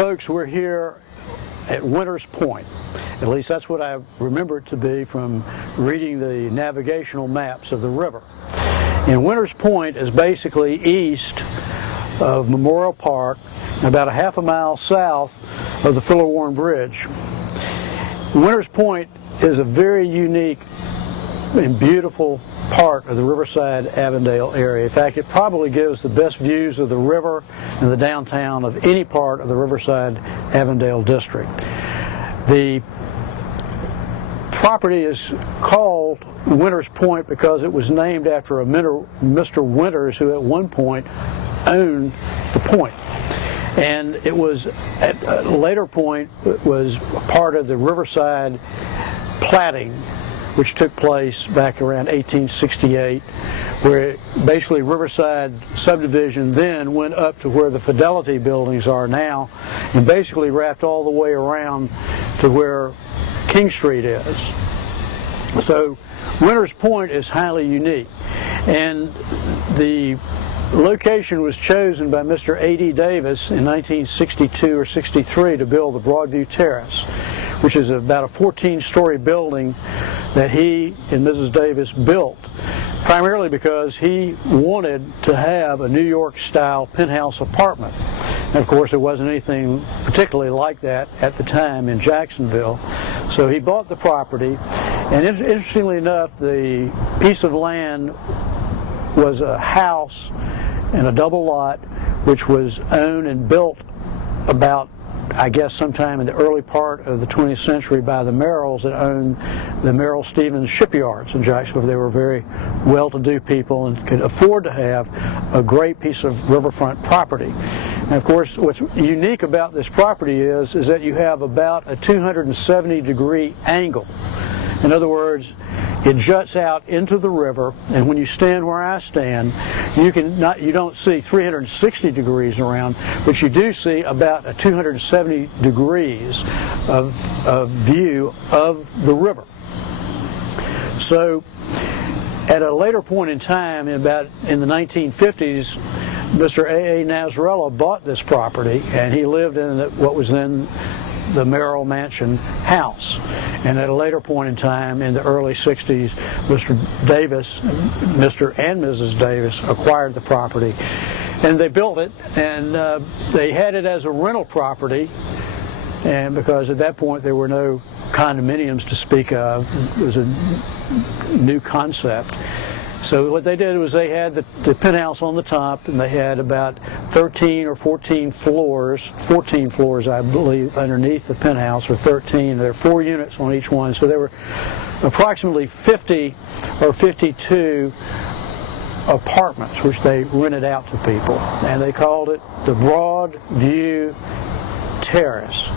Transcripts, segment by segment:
folks, we're here at Winters Point. At least that's what I remember it to be from reading the navigational maps of the river. And Winters Point is basically east of Memorial Park, about a half a mile south of the Fuller Warren Bridge. Winters Point is a very unique and beautiful part of the Riverside, Avondale area. In fact, it probably gives the best views of the river and the downtown of any part of the Riverside, Avondale district. The property is called Winters Point because it was named after a Mr. Winters who at one point owned the point. And it was at a later point, it was part of the Riverside platting, which took place back around 1868, where basically Riverside subdivision then went up to where the Fidelity buildings are now, and basically wrapped all the way around to where King Street is. So Winters Point is highly unique, and the location was chosen by Mr. A.D. Davis in 1962 or 63 to build the Broadview Terrace, which is about a 14-story building that he and Mrs. Davis built, primarily because he wanted to have a New York-style penthouse apartment. And of course, there wasn't anything particularly like that at the time in Jacksonville. So he bought the property, and interestingly enough, the piece of land was a house and a double lot, which was owned and built about, I guess, sometime in the early part of the 20th century by the Merrills that owned the Merrill Stevens shipyards in Jacksonville. They were very well-to-do people and could afford to have a great piece of riverfront property. And of course, what's unique about this property is that you have about a 270-degree angle. In other words, it juts out into the river, and when you stand where I stand, you don't see 360 degrees around, but you do see about a 270 degrees of view of the river. So at a later point in time, in the 1950s, Mr. A.A. Nazarella bought this property, and he lived in what was then the Merrill Mansion house. And at a later point in time, in the early 60s, Mr. Davis, Mr. and Mrs. Davis acquired the property, and they built it, and they had it as a rental property, and because at that point there were no condominiums to speak of, it was a new concept. So what they did was they had the penthouse on the top, and they had about 13 or 14 floors, I believe, underneath the penthouse, or 13. There are 4 units on each one, so there were approximately 50 or 52 apartments which they rented out to people, and they called it the Broadview Terrace.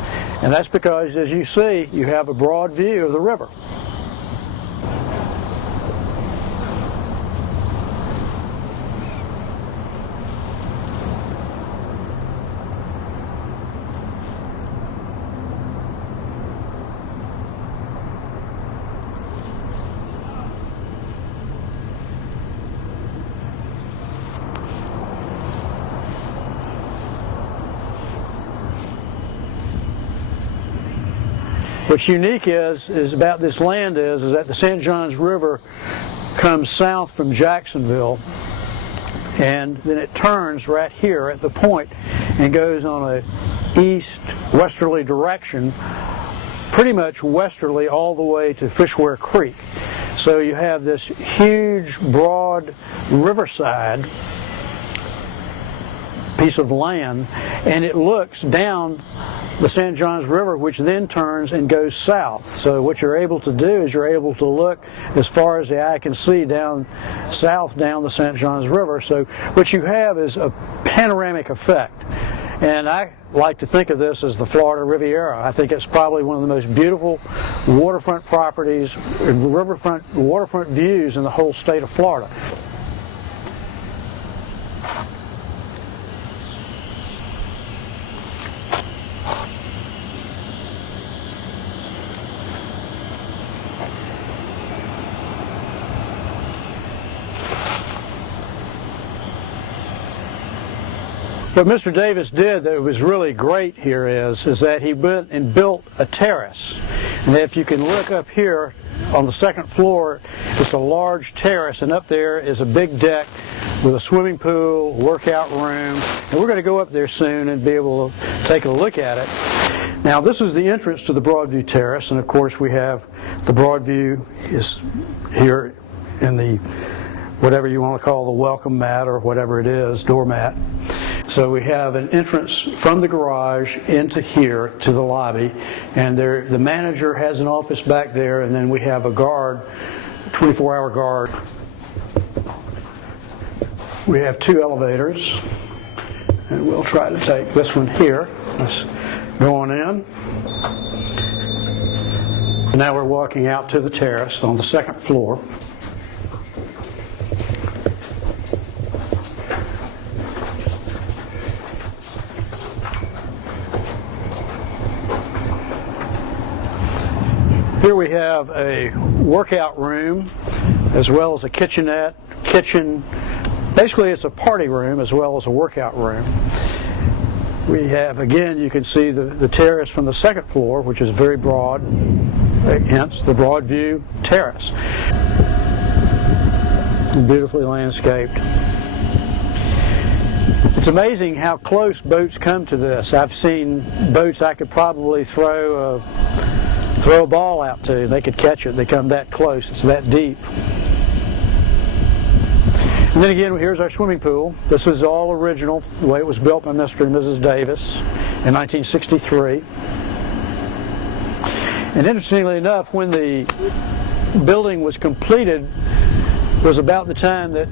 And that's because, as you see, you have a broad view of the river. What's unique is about this land is that the St. Johns River comes south from Jacksonville, and then it turns right here at the point and goes on a east-westerly direction, pretty much westerly all the way to Fishware Creek. So you have this huge, broad riverside piece of land, and it looks down the St. Johns River, which then turns and goes south. So what you're able to do is you're able to look as far as the eye can see down south down the St. Johns River. So what you have is a panoramic effect. And I like to think of this as the Florida Riviera. I think it's probably one of the most beautiful waterfront properties, waterfront views in the whole state of Florida. What Mr. Davis did that was really great here is that he went and built a terrace. And if you can look up here on the second floor, it's a large terrace, and up there is a big deck with a swimming pool, workout room, and we're going to go up there soon and be able to take a look at it. Now this is the entrance to the Broadview Terrace, and of course we have the Broadview is here in the, whatever you want to call the welcome mat or whatever it is, doormat. So we have an entrance from the garage into here to the lobby, and there, the manager has an office back there, and then we have a guard, 24-hour guard. We have two elevators, and we'll try to take this one here. Let's go on in. Now we're walking out to the terrace on the second floor. Here we have a workout room as well as a kitchenette, kitchen. Basically it's a party room as well as a workout room. We have, again, you can see the terrace from the second floor, which is very broad, hence the Broadview Terrace. Beautifully landscaped. It's amazing how close boats come to this. I've seen boats I could probably throw a ball out to. They could catch it. They come that close. It's that deep. And then again, here's our swimming pool. This is all original, the way it was built by Mr. and Mrs. Davis in 1963. And interestingly enough, when the building was completed, was about the time that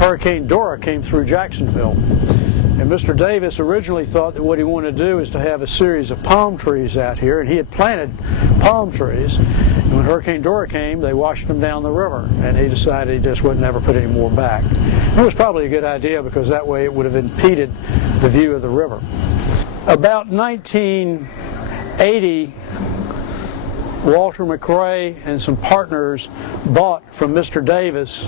Hurricane Dora came through Jacksonville. And Mr. Davis originally thought that what he wanted to do is to have a series of palm trees out here, and he had planted palm trees. And when Hurricane Dora came, they washed them down the river, and he decided he just would never put any more back. It was probably a good idea because that way it would have impeded the view of the river. About 1980, Walter McRae and some partners bought from Mr. Davis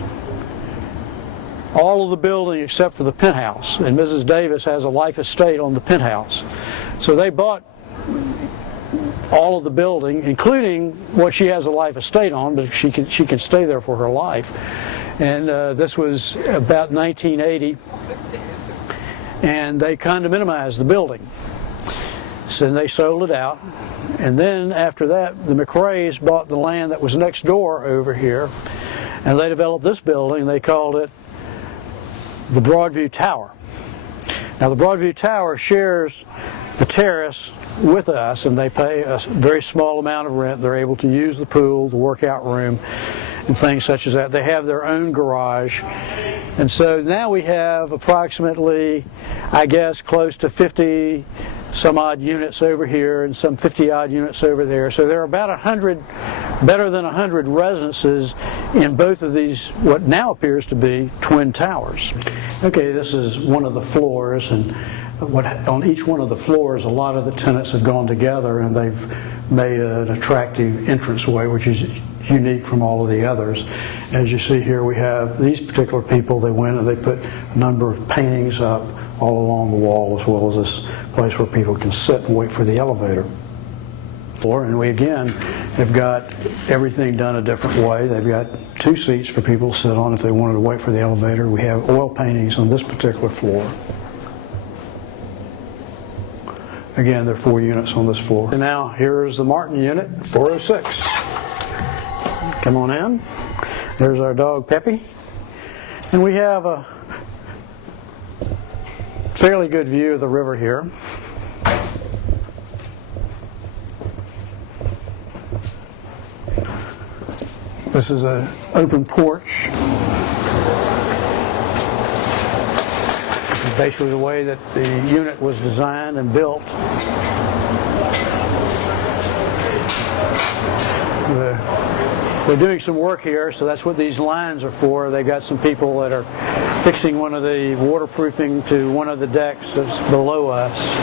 all of the building except for the penthouse, and Mrs. Davis has a life estate on the penthouse. So they bought all of the building, including what she has a life estate on, but she can stay there for her life. And this was about 1980, and they condominiumized the building. So they sold it out, and then after that, the McRaes bought the land that was next door over here, and they developed this building. They called it the Broadview Tower. Now the Broadview Tower shares the terrace with us, and they pay a very small amount of rent. They're able to use the pool, the workout room, and things such as that. They have their own garage. And so now we have approximately, I guess, close to 50 some odd units over here and some 50 odd units over there. So there are about 100, better than 100 residences in both of these, what now appears to be twin towers. Okay, this is one of the floors, and on each one of the floors, a lot of the tenants have gone together and they've made an attractive entranceway, which is unique from all of the others. As you see here, we have these particular people. They went and they put a number of paintings up all along the wall, as well as this place where people can sit and wait for the elevator. And we again have got everything done a different way. They've got two seats for people to sit on if they wanted to wait for the elevator. We have oil paintings on this particular floor. Again, there are 4 units on this floor. And now here's the Martin unit, 406. Come on in. There's our dog Peppy. And we have a fairly good view of the river here. This is an open porch. This is basically the way that the unit was designed and built. They're doing some work here, so that's what these lines are for. They've got some people that are fixing one of the waterproofing to one of the decks that's below us.